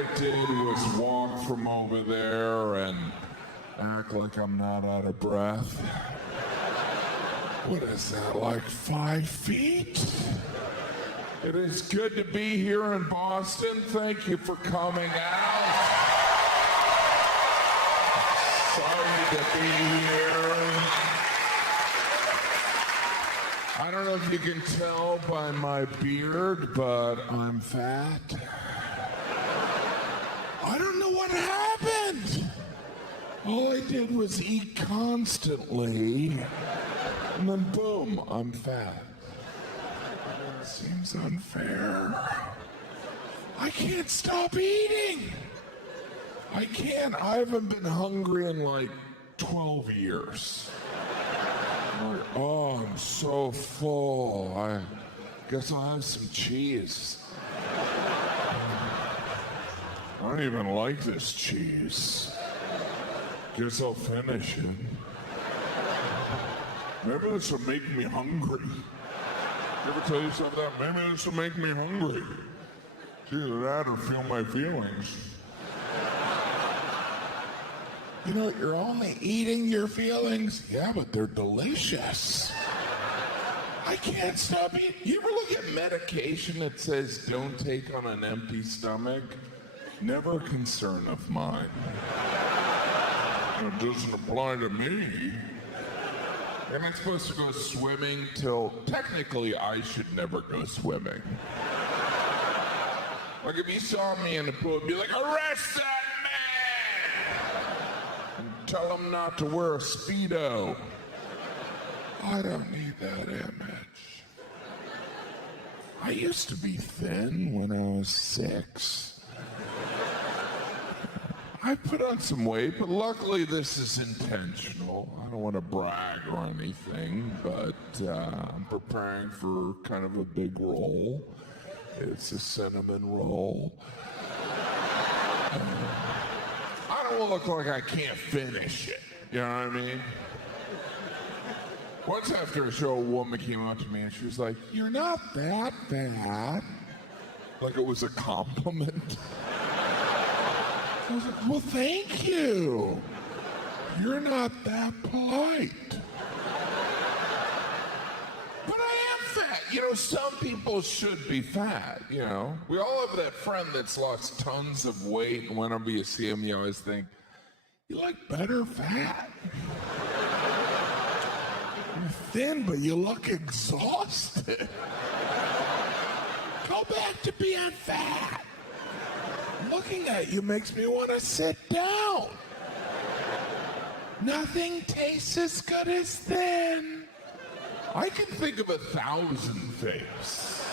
I did was walk from over there and act like I'm not out of breath. What is that, like 5 feet? It is good to be here in Boston. Thank you for coming out. Sorry to be here. I don't know if you can tell by my beard, but I'm fat. I don't know what happened. All I did was eat constantly, and then boom, I'm fat. It seems unfair. I can't stop eating. I can't. I haven't been hungry in like 12 years. Oh, I'm so full. I guess I'll have some cheese. I don't even like this cheese. Guess I'll finish it. Maybe this will make me hungry. You ever tell yourself that? Maybe this will make me hungry. It's either that or feel my feelings. You know, you're only eating your feelings. Yeah, but they're delicious. I can't stop eating. You ever look at medication that says don't take on an empty stomach? Never a concern of mine. It doesn't apply to me. Am I supposed to go swimming till... Technically, I should never go swimming. Like, if you saw me in the pool, it'd be like, arrest that man! And tell him not to wear a Speedo. I don't need that image. I used to be thin when I was 6. I put on some weight, but luckily this is intentional. I don't want to brag or anything, but I'm preparing for kind of a big role. It's a cinnamon roll. I don't want to look like I can't finish it. You know what I mean? Once after a show, a woman came up to me and she was like, "You're not that bad." Like it was a compliment. I was like, well, thank you. You're not that polite. But I am fat. You know, some people should be fat, you know. We all have that friend that's lost tons of weight, and whenever you see him, you always think, you look better fat. You're thin, but you look exhausted. Go back to being fat. Looking at you makes me want to sit down. Nothing tastes as good as thin. I can think of 1,000 things.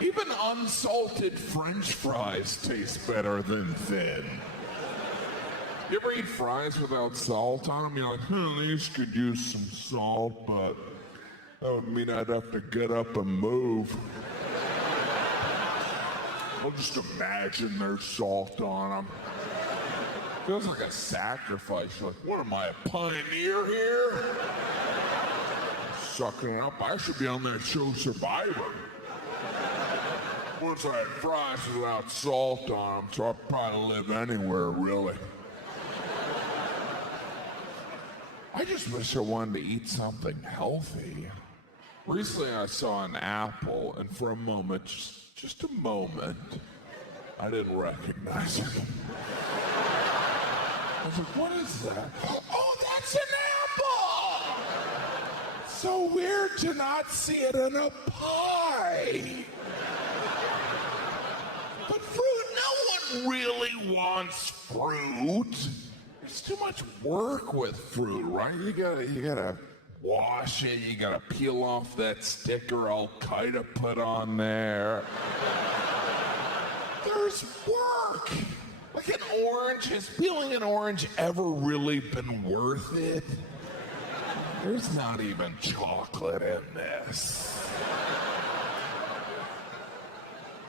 Even unsalted French fries taste better than thin. You ever eat fries without salt on them? You're like, these could use some salt, but that would mean I'd have to get up and move. I'll just imagine there's salt on them. Feels like a sacrifice. You're like, what am I, a pioneer here? Sucking it up. I should be on that show Survivor. Once I had fries without salt on them, so I'd probably live anywhere, really. I just wish I wanted to eat something healthy. Recently I saw an apple, and for a moment, just a moment, I didn't recognize it. I was like, what is that? Oh, that's an apple! So weird to not see it in a pie. But fruit, no one really wants fruit. There's too much work with fruit, right? You gotta wash it, you gotta peel off that sticker Al-Qaeda put on there. There's work. Like an orange, has peeling an orange ever really been worth it? There's not even chocolate in this.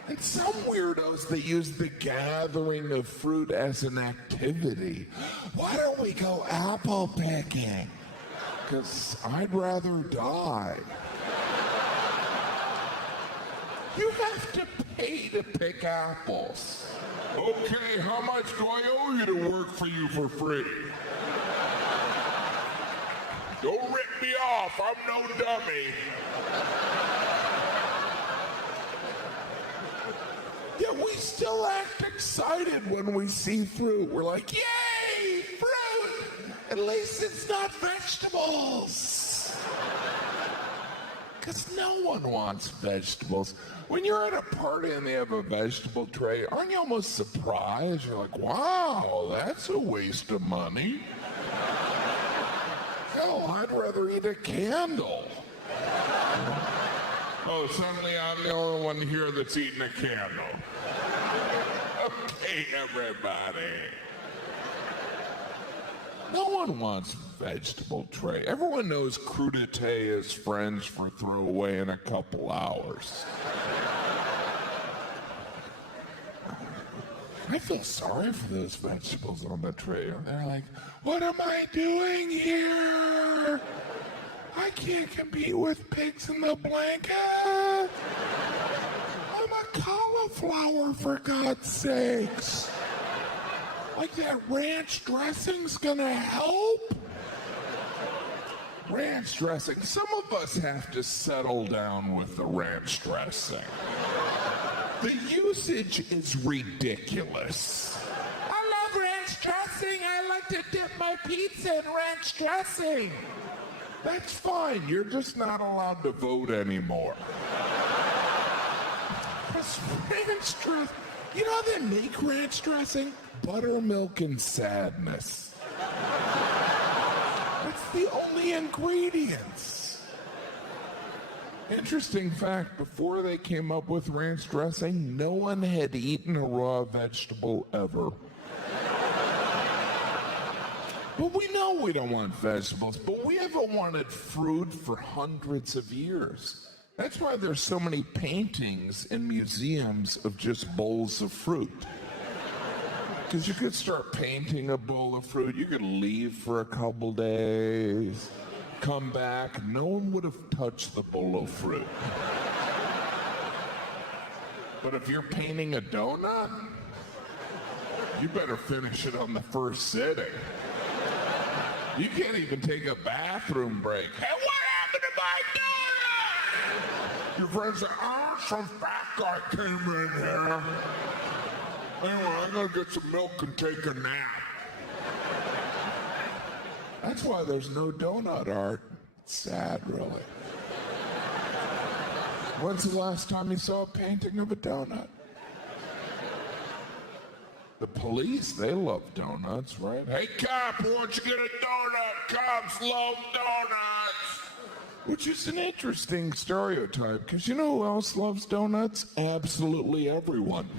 And some weirdos, they use the gathering of fruit as an activity. Why don't we go apple picking? Because I'd rather die. You have to pay to pick apples. Okay, how much do I owe you to work for you for free? Don't rip me off, I'm no dummy. Yeah, we still act excited when we see fruit. We're like, yay, fruit! At least it's not vegetables. Because no one wants vegetables. When you're at a party and they have a vegetable tray, aren't you almost surprised? You're like, wow, that's a waste of money. Hell, I'd rather eat a candle. Oh, suddenly I'm the only one here that's eating a candle. Okay, everybody. No one wants vegetable tray. Everyone knows crudité is French for throw away in a couple hours. I feel sorry for those vegetables on the tray. They're like, what am I doing here? I can't compete with pigs in the blanket. I'm a cauliflower, for God's sakes. Like that ranch dressing's gonna help? Ranch dressing. Some of us have to settle down with the ranch dressing. The usage is ridiculous. I love ranch dressing. I like to dip my pizza in ranch dressing. That's fine. You're just not allowed to vote anymore. Because ranch dressing, you know how they make ranch dressing? Buttermilk and sadness. That's the only ingredients. Interesting fact, before they came up with ranch dressing, no one had eaten a raw vegetable ever. But we know we don't want vegetables, but we haven't wanted fruit for hundreds of years. That's why there's so many paintings in museums of just bowls of fruit. Because you could start painting a bowl of fruit, you could leave for a couple days, come back, no one would have touched the bowl of fruit. But if you're painting a donut, you better finish it on the first sitting. You can't even take a bathroom break. Hey, what happened to my donut? Your friends say, oh, some fat guy came in here. Anyway, I'm gonna get some milk and take a nap. That's why there's no donut art. It's sad, really. When's the last time you saw a painting of a donut? The police, they love donuts, right? Hey, cop, why don't you get a donut? Cops love donuts. Which is an interesting stereotype, because you know who else loves donuts? Absolutely everyone.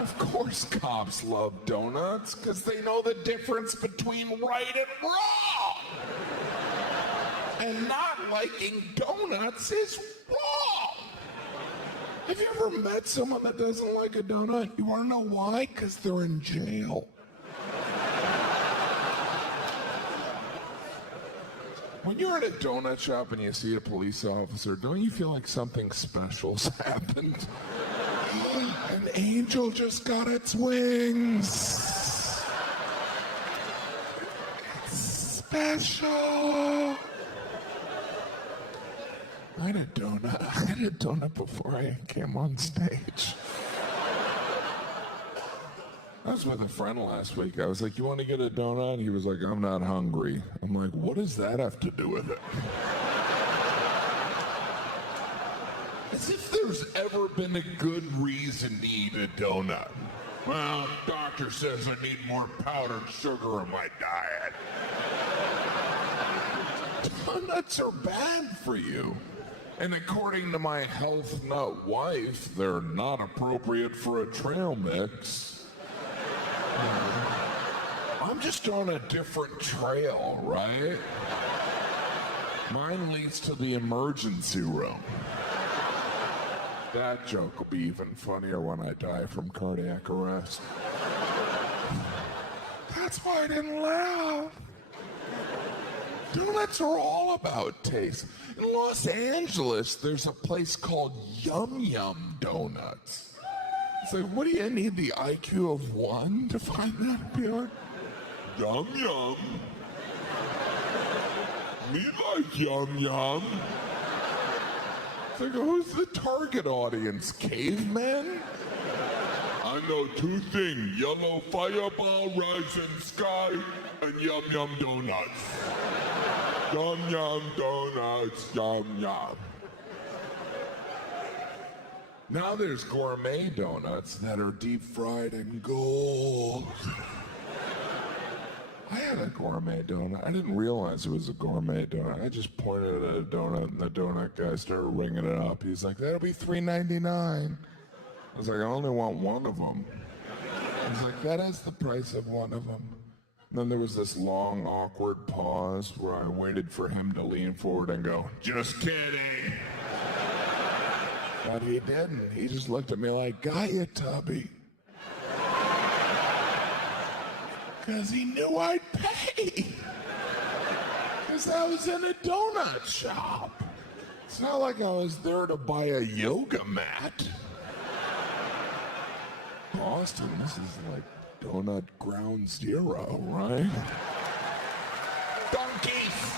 Of course cops love donuts, because they know the difference between right and wrong. And not liking donuts is wrong. Have you ever met someone that doesn't like a donut? You want to know why? Because they're in jail. When you're at a donut shop and you see a police officer, don't you feel like something special's happened? An angel just got its wings. It's special. I had a donut before I came on stage. I was with a friend last week. I was like, you want to get a donut? He was like, I'm not hungry. I'm like, what does that have to do with it? As if there's ever been a good reason to eat a donut. Well, doctor says I need more powdered sugar in my diet. Donuts are bad for you. And according to my health nut wife, they're not appropriate for a trail mix. I'm just on a different trail, right? Mine leads to the emergency room. That joke will be even funnier when I die from cardiac arrest. That's why I didn't laugh. Donuts are all about taste. In Los Angeles, there's a place called Yum Donuts. It's like, what do you need, the IQ of 1 to find that appealing? Yum. Me like Yum. It's like, who's the target audience? Cavemen? I know 2 things, yellow fireball, rising sky, and Yum Donuts. Yum Donuts, Yum. Now there's gourmet donuts that are deep fried in gold. I had a gourmet donut. I didn't realize it was a gourmet donut. I just pointed at a donut, and the donut guy started ringing it up. He's like, that'll be $3.99. I was like, I only want one of them. He's like, that is the price of one of them. And then there was this long, awkward pause where I waited for him to lean forward and go, just kidding. But he didn't. He just looked at me like, got you, Tubby. Because he knew I'd pay. Because I was in a donut shop. It's not like I was there to buy a yoga mat. Austin, this is like donut ground zero, right? Donkeys!